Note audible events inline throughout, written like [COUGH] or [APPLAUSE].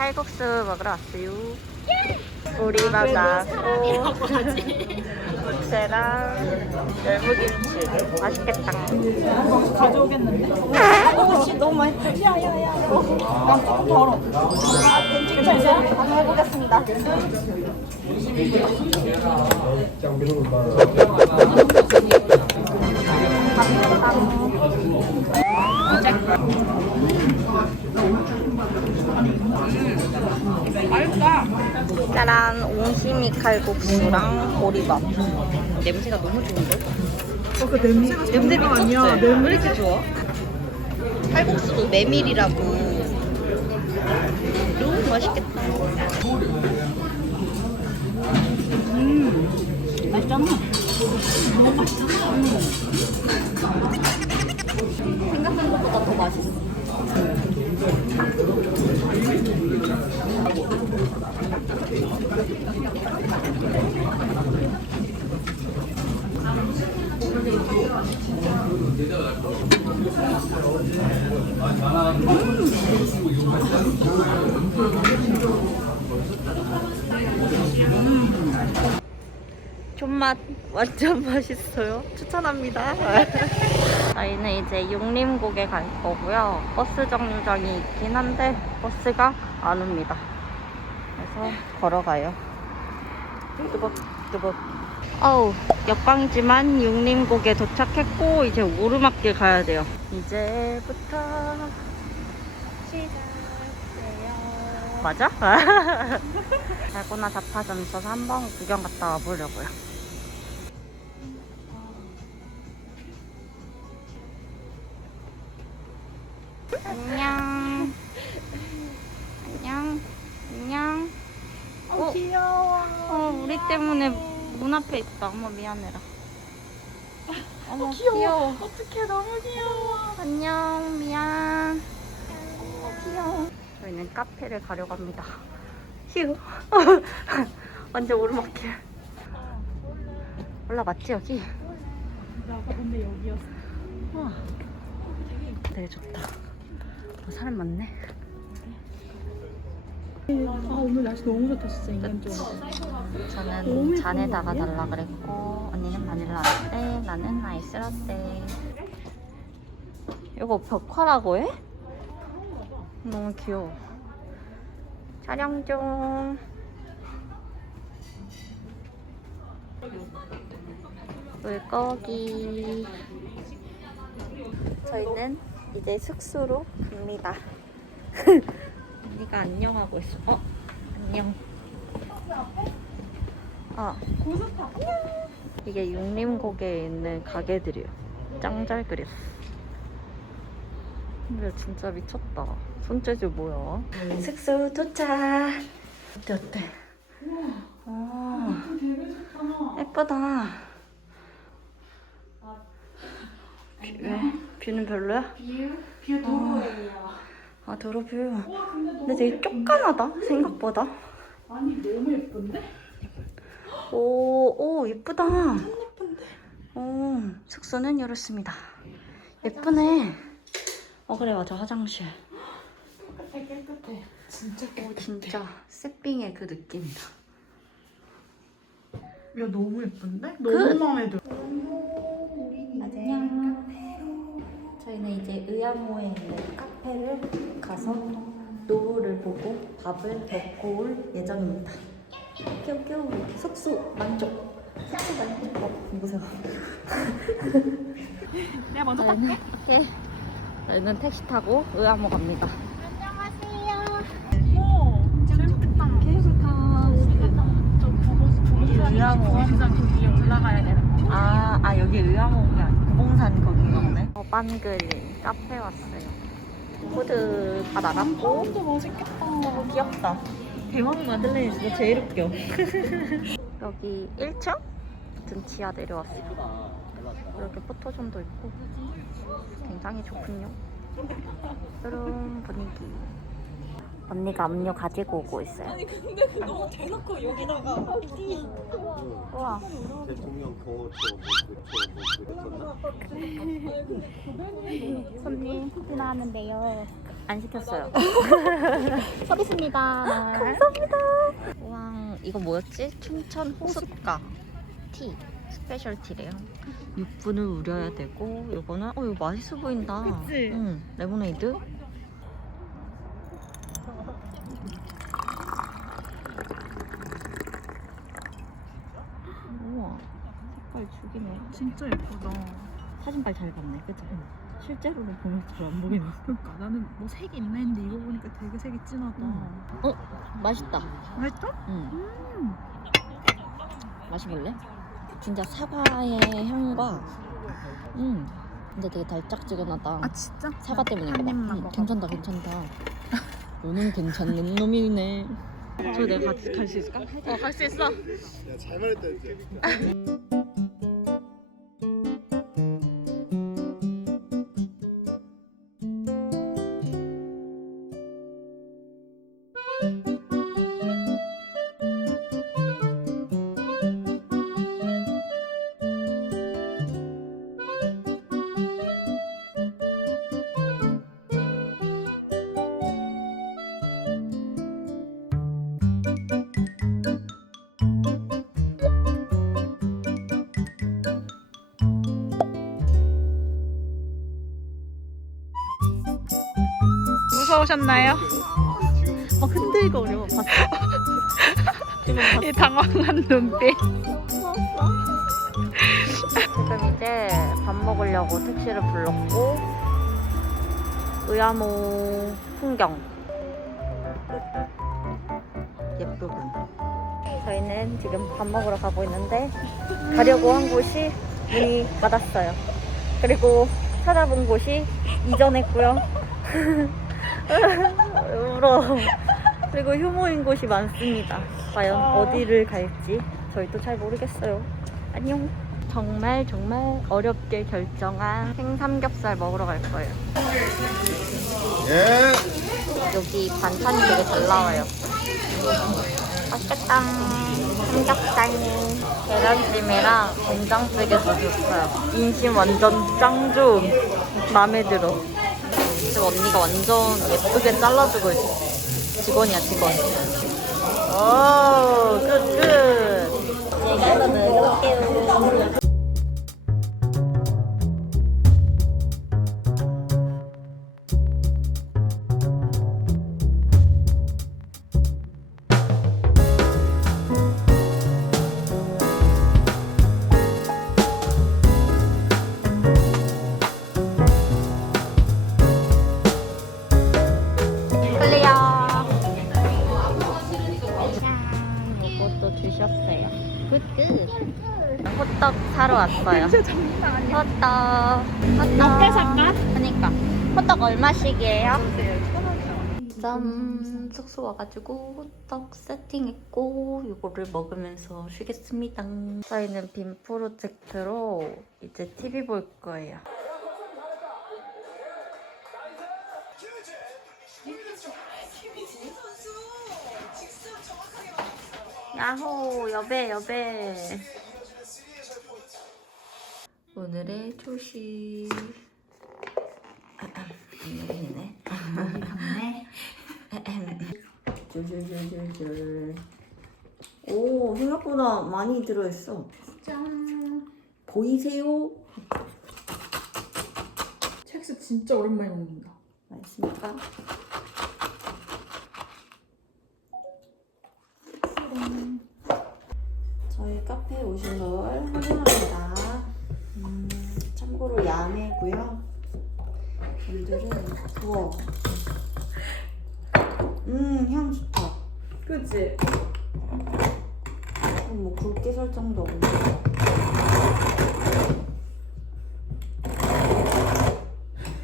칼국수 먹으러 왔어요. 보리밥 나고 쟤랑 열무김치 맛있겠다. 가져오겠는데? 오, [LAUGHS] 씨, 너무 맛있어. 야, 야, 야. 어, 난 조금 덜어. 괜찮으세요? 한번 해보겠습니다. 짜란 옹심이 칼국수랑 보리밥. 냄새가 너무 좋은데? 어, 그 냄새가 냄새 장난 아니야. 미쳤지? 냄새. 왜 이렇게 좋아? 칼국수도 메밀이라고. 너무 맛있겠다. 맛있잖아. 생각한 것보다 더 맛있어. 존맛 완전 맛있어요. 추천합니다. 저희는 이제 용림곡에 갈 거고요. 버스 정류장이 있긴 한데 버스가 안 옵니다. 그래서 걸어가요. 뚜벅뚜벅. 어우, 역광지만 용림곡에 도착했고 이제 오르막길 가야 돼요. 이제부터 시작돼요. 맞아? [LAUGHS] 달고나 자파점 있어서 한번 구경 갔다 와보려고요. 있다. 어머, 미안해라. [LAUGHS] 어머, 귀여워. 귀여워. 어떡해, 너무 귀여워. 안녕, 미안. 어, 귀여워. 저희는 카페를 가려고 합니다. [LAUGHS] 휴. [LAUGHS] 완전 오르막길. 올라갔지, 여기? 나가 근데 여기였어. 우와. 되게 좋다. 어, 사람 많네. 아, 오늘 날씨 너무 좋다, 진짜, 인간적으로. 저는 잔에다가? 달라 그랬고 언니는 바닐라 라떼 나는 아이스 라떼 이거 벽화라고 해? 너무 귀여워 촬영 중 물고기 저희는 이제 숙소로 갑니다 [LAUGHS] 언니가 안녕하고 있어 어? 안녕 아. 이게 육림곡에 있는 가게들이요. 짱 잘 그렸어. 근데 진짜 미쳤다. 손재주 뭐야? 숙소 도착. 어때 어때? 와 되게 좋다. 예쁘다. 뷰, 왜? 뷰는 별로야? 뷰? 뷰 도로예요. 아 도로 뷰. 와, 근데 근데 되게 쫓간하다 생각보다. 아니, 너무 예쁜데? 오, 오 예쁘다. 예쁜데? 오, 숙소는 이렇습니다. 예쁘네. 어 그래 맞아 화장실. 깨끗해, 깨끗해. 진짜 오 깨끗해. 진짜 세핑의 그 느낌이다. 야, 너무 예쁜데? 너무 마음에 들어. 안녕. 저희는 이제 의암호에 있는 카페를 가서 노을을 보고 밥을 먹고 올 예정입니다. 껴껴 숙소 만족. 숙소 만족. 어, 보세요. 내가 먼저 저희는 예, 저희는 택시 타고 의암호 갑니다. 오, 재밌겠다. 케이블카. 저 구봉, 구봉산, 의암호. 구봉산 그 위에 올라가야 되는 거. 아, 아 여기 의암호가 구봉산 거긴가 보네. 어반그린 카페 왔어요. 푸드 다 나갔고 진짜 맛있겠다. 너무 귀엽다. 대왕 마들렌이 진짜 제일 웃겨. [LAUGHS] 여기 1층? 같은 지하 내려왔어요. 이렇게 포토존도 있고 굉장히 좋군요. 이런 분위기. 언니가 압류 가지고 오고 있어요. 아니 근데 너무 대놓고 여기다가 우와. 대통령 경호 손님 커피 나왔는데요. 안 시켰어요. [LAUGHS] 서비스입니다. 감사합니다. 우왕 이거 뭐였지? 춘천 호숫가 티 스페셜 티래요. 6분을 우려야 되고 이거는 어 이거 맛있어 보인다. 그치? 응 레모네이드. 우와 색깔 죽이네. 진짜 예쁘다. 사진빨 잘 봤네, 그치? 실제로는 보면 잘 안 보이네. [LAUGHS] 그러니까 나는 뭐 색이 있나 했는데 이거 보니까 되게 색이 진하다. 어 맛있다. 맛있다? 응. 음. 마시볼래? 진짜 사과의 향과 음 근데 되게 달짝지근하다 아 진짜? 사과 때문인가 한봐 음, 먹어. 괜찮다 괜찮다 너는 괜찮은 놈이네 저 내가 같이 갈수 있을까? 어, 갈 수 있어. 야, 잘 말했다 이제. 무서우셨나요? 막 흔들거려 봤어? 지금 봤어? 이 당황한 눈빛. 지금 이제 밥 먹으려고 택시를 불렀고 의암호 풍경 예쁘군 저희는 지금 밥 먹으러 가고 있는데 가려고 한 곳이 문이 닫았어요 그리고 찾아본 곳이 이전했고요 [LAUGHS] 울어 그리고 휴무인 곳이 많습니다 과연 어디를 갈지 저희도 잘 모르겠어요 안녕 정말 정말 어렵게 결정한 생삼겹살 먹으러 갈 거예요. 예. 여기 반찬이 되게 잘 나와요. 맛있겠다. 삼겹살, 계란찜이랑 된장찌개도 좋어요. 인심 완전 짱 좋음. 마음에 들어. 지금 언니가 완전 예쁘게 잘라주고 있어. 직원이야, 직원. 오, 굿, 굿. 제가 더 먹을게요. 왔어요. 진짜 장난 아니야. 호떡. 호떡. 몇개 살까? 그니까. 호떡 얼마씩이에요? 짠. 숙소 와가지고 호떡 세팅했고 이거를 먹으면서 쉬겠습니다. 저희는 빔 프로젝트로 이제 TV 볼 거예요. 야호 여배 여배 오늘의 초식 오늘이네 네. 줄줄줄줄줄 오 생각보다 많이 들어있어 짠. 보이세요? 책스 진짜 오랜만에 먹는다. 맛있습니까? 저희 카페에 오신 걸 환영합니다. 부어. 음, 향 좋다. 그치? 그럼 뭐 굵게 설정도 없는데.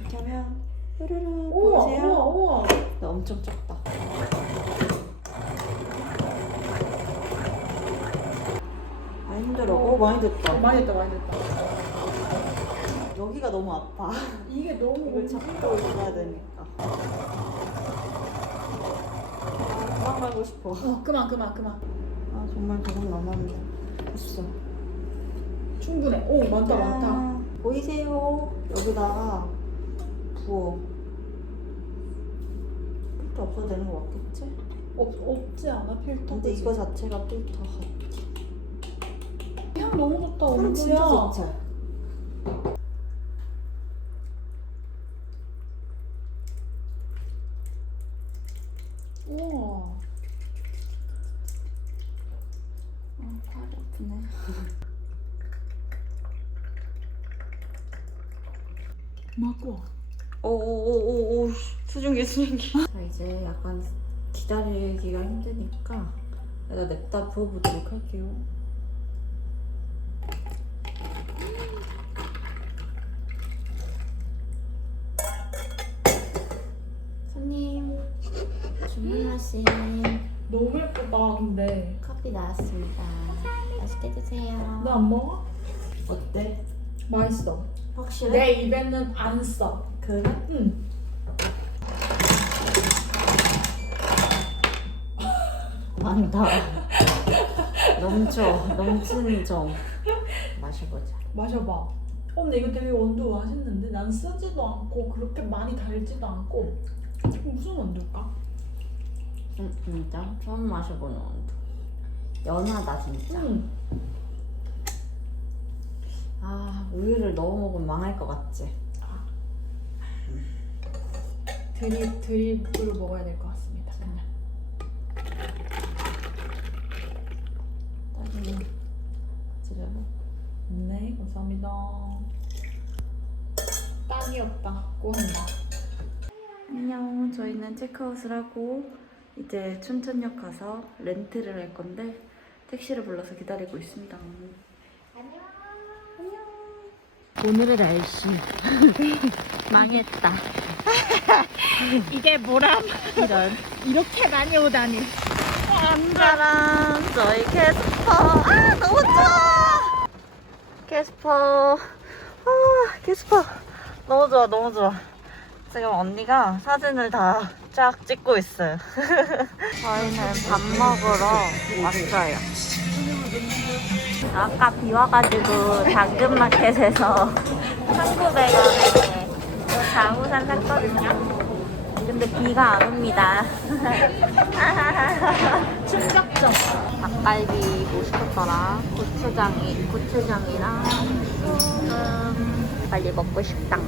이렇게 하면 흐르르 보이세요? 우와. 근데 엄청 작다. 아 힘들어. 오 많이 됐다. 많이 됐다, 많이 됐다. 여기가 너무 아파. [LAUGHS] 이게 너무 이걸 잡고 있어야 되니까. 그만 가고 싶어. 어, 그만, 그만, 그만. 아 정말 조금 남았는데. 됐어. 충분해. 오, 많다, 많다. 짠. 보이세요? 여기다가 부어. 필터 없어도 되는 거 맞겠지? 없, 없지 않아 필터? 근데 이거 자체가 필터 같아. 향 너무 좋다 향 진짜 좋지? 우와 아, 팔이 아프네. 맞고 오오오오오 수증기 수증기. 자 이제 약간 기다리기가 힘드니까 내가 냅다 부어보도록 할게요. 손님 주문하신 너무 예쁘다 근데 커피 나왔습니다. 맛있게 드세요. 나안 먹어? 어때? 맛있어 확실해? 내 입에는 안써 그래? 응 많다. 넘쳐 넘치는 정 마셔보자. 마셔봐 어 근데 이거 되게 원두 맛있는데 난 쓰지도 않고 그렇게 많이 달지도 않고 무슨 원두일까? 응, 진짜 처음 마셔보는 원두. 연하다 진짜. 응아 우유를 넣어 먹으면 망할 것 같지. 드립 드립으로 먹어야 될 것 같습니다 그냥 딸기는 지려고. 네 감사합니다 딱이었다 꼬한다 안녕. 저희는 체크아웃을 하고 이제 춘천역 가서 렌트를 할 건데 택시를 불러서 기다리고 있습니다. 오늘의 날씨. [LAUGHS] 망했다. [LAUGHS] 이게 뭐람? 이런. 이렇게 많이 오다니. 짜란 저희 캐스퍼. 아 너무 좋아 캐스퍼. 아 캐스퍼. 너무 좋아 너무 좋아. 지금 언니가 사진을 다 쫙 찍고 있어요. [LAUGHS] 저희는 밥 먹으러 왔어요. 아까 비 와가지고 당근마켓에서 1900원에 [LAUGHS] 자우산 샀거든요. 근데 비가 안 옵니다. [LAUGHS] 충격적. 닭갈비 뭐 시켰더라? 고추장이, 고추장이랑 소금. 빨리 먹고 싶다.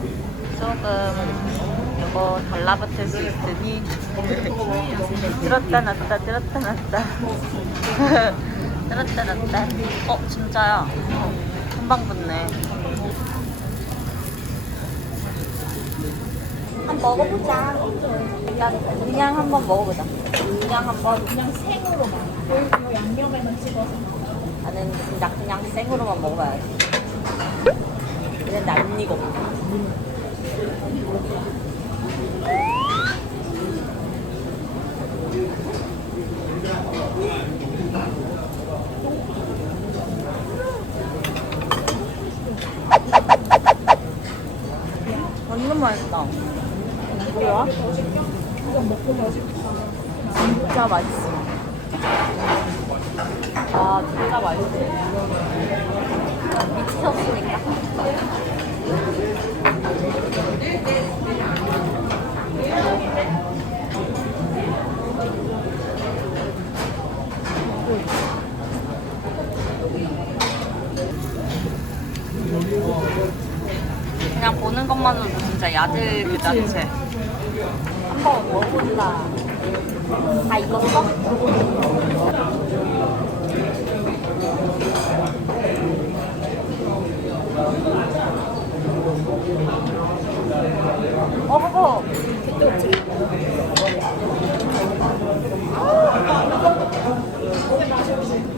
소금 이거 달라붙을 수 있으니 들었다 놨다 들었다 놨다. [LAUGHS] 들었다 놨다. 어 진짜야? 금방 붙네. 한번 먹어보자. 일단 그냥 한번 먹어보자. 그냥 한번 그냥 생으로만. 그리고 양념에만 찍어서. 나는 진짜 그냥 생으로만 먹어야지. 근데 안 익어. 완전 맛있다. 뭐야? 진짜 맛있어. 아, 진짜 맛있어. 미쳤으니까. 그냥 보는 것만으로도 진짜 야들 그 자체. 한번 먹어본다. 다 익었어? 어, 그거.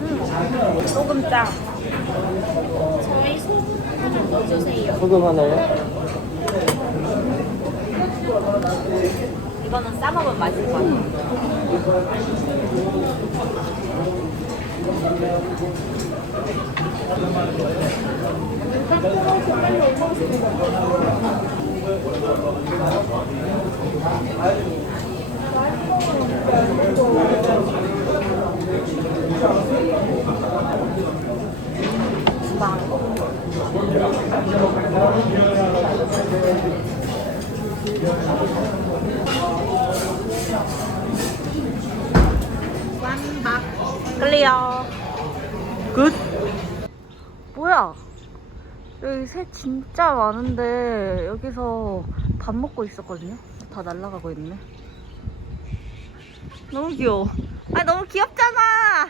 음, 소금 짱. 소금 하나요? 이거는 싸먹으면 맛있을 것 같아. 한박 클리어. 굿. 뭐야? 여기 새 진짜 많은데 여기서 밥 먹고 있었거든요. 다 날아가고 있네. 너무 귀여워. 아 너무 귀엽잖아.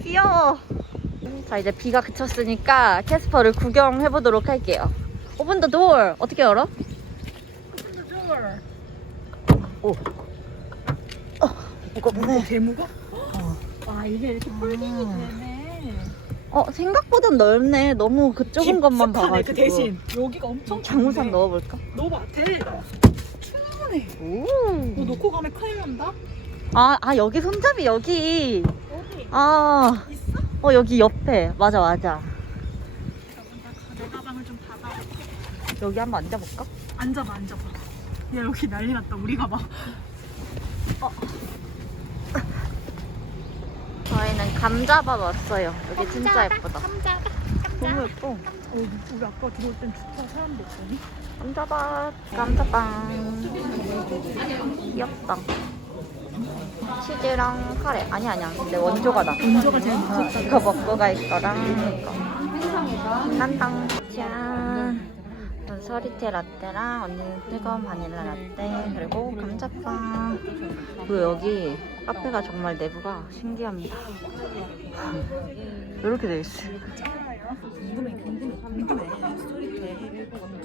귀여워. 자 이제 비가 그쳤으니까 캐스퍼를 구경해 보도록 할게요. 오픈 더 door. 어떻게 열어? 오. 어, 무겁네. 대무가? 와 이게 이렇게 폴딩이 되네 어 생각보다 넓네. 너무 그 좁은 것만 깊숙하네, 봐가지고. 그 대신 여기가 엄청 장우산 깊네. 넣어볼까? 넣어봐 대 충분해 오. 너 놓고 가면 큰일 난다 아, 아 여기 손잡이 여기. 어디 아, 있어? 어 여기 옆에. 맞아 맞아. 내 가방을 좀 닫아 여기 한번 앉아볼까? 앉아봐 앉아봐 야 여기 난리 났다 우리 가방 저희는 감자밭 왔어요. 여기 진짜 예쁘다. 너무 예뻐. 어, 우리 아까 들어올 땐 주차 사람도 없더니 감자밭, 감자빵. 귀엽다. 치즈랑 카레. 아니 아니야. 근데 원조가 나. 원조가 제일 무섭다 이거 먹고 갈 거랑 이거. 난당. 짠. 전 서리테 라떼랑 언니는 뜨거운 바닐라 라떼 그리고 감자빵. 그리고 여기 카페가 정말 내부가 신기합니다. [LAUGHS] 이렇게 돼 있어. 요 궁금해 궁금해 궁금해 스토리텔 궁금해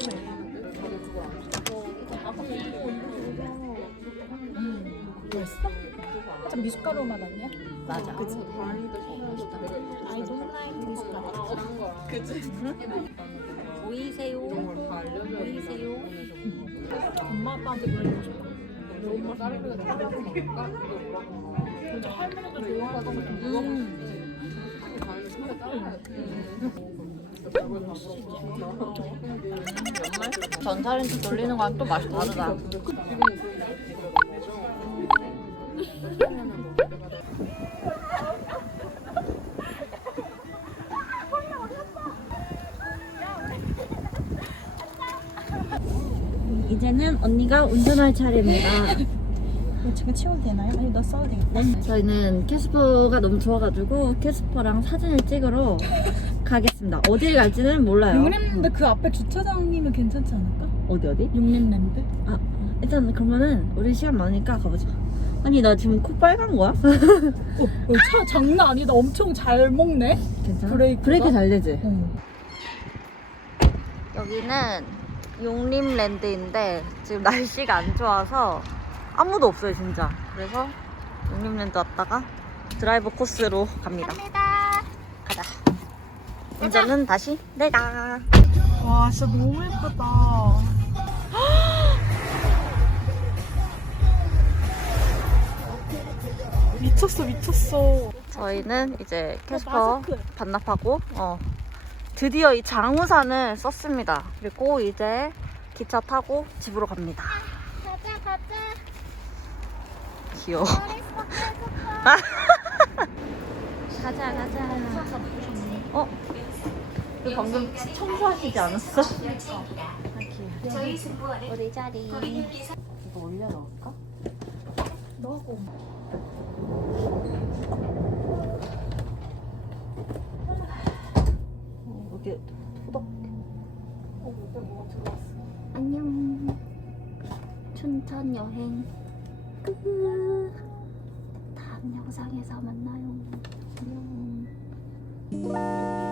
맛있어? 좀 미숫가루 맛 아니야? 맞아. 그치? I don't like 미숫가루 그치? 보이세요? 보이세요? 엄마 아빠한테 물어보고 싶어 너무 맛있어 요즘 할머니도 좋아하는 거 음. 전사렌지 돌리는 거랑 또 맛이 다르다. 이제는 언니가 운전할 차례입니다. 이거 지금 치워도 되나요? 아니 너 써도 되겠다 저희는 캐스퍼가 너무 좋아가지고 캐스퍼랑 사진을 찍으러 [LAUGHS] 가겠습니다. 어딜 갈지는 몰라요. 용림랜드 그 앞에 주차장이면 괜찮지 않을까? 어디 어디? 용림랜드? 아 일단 그러면은 우리 시간 많으니까 가보자. 아니 나 지금 코 빨간 거야? 어, 어, 차 장난 아니다 엄청 잘 먹네 괜찮아? 브레이크가? 브레이크 잘 되지? 어. 여기는 용림랜드인데 지금 날씨가 안 좋아서 아무도 없어요 진짜. 그래서 용림랜드 왔다가 드라이브 코스로 갑니다. 가자. 운전은 다시 내가. 와 진짜 너무 예쁘다 [GASPS] 미쳤어 미쳤어 저희는 이제 어, 캐스퍼. 반납하고 어, 드디어 이 장우산을 썼습니다. 그리고 이제 기차 타고 집으로 갑니다. 가자 가자 귀여워. [LAUGHS] 가자 가자 어? 그 방금 청소하시지 않았어? 저희 우리 자리 이거 올려놓을까? 이게 후덕. 어, 일단 뭐가 들어왔어. 안녕. 춘천 여행 다음 영상에서 만나요. 안녕.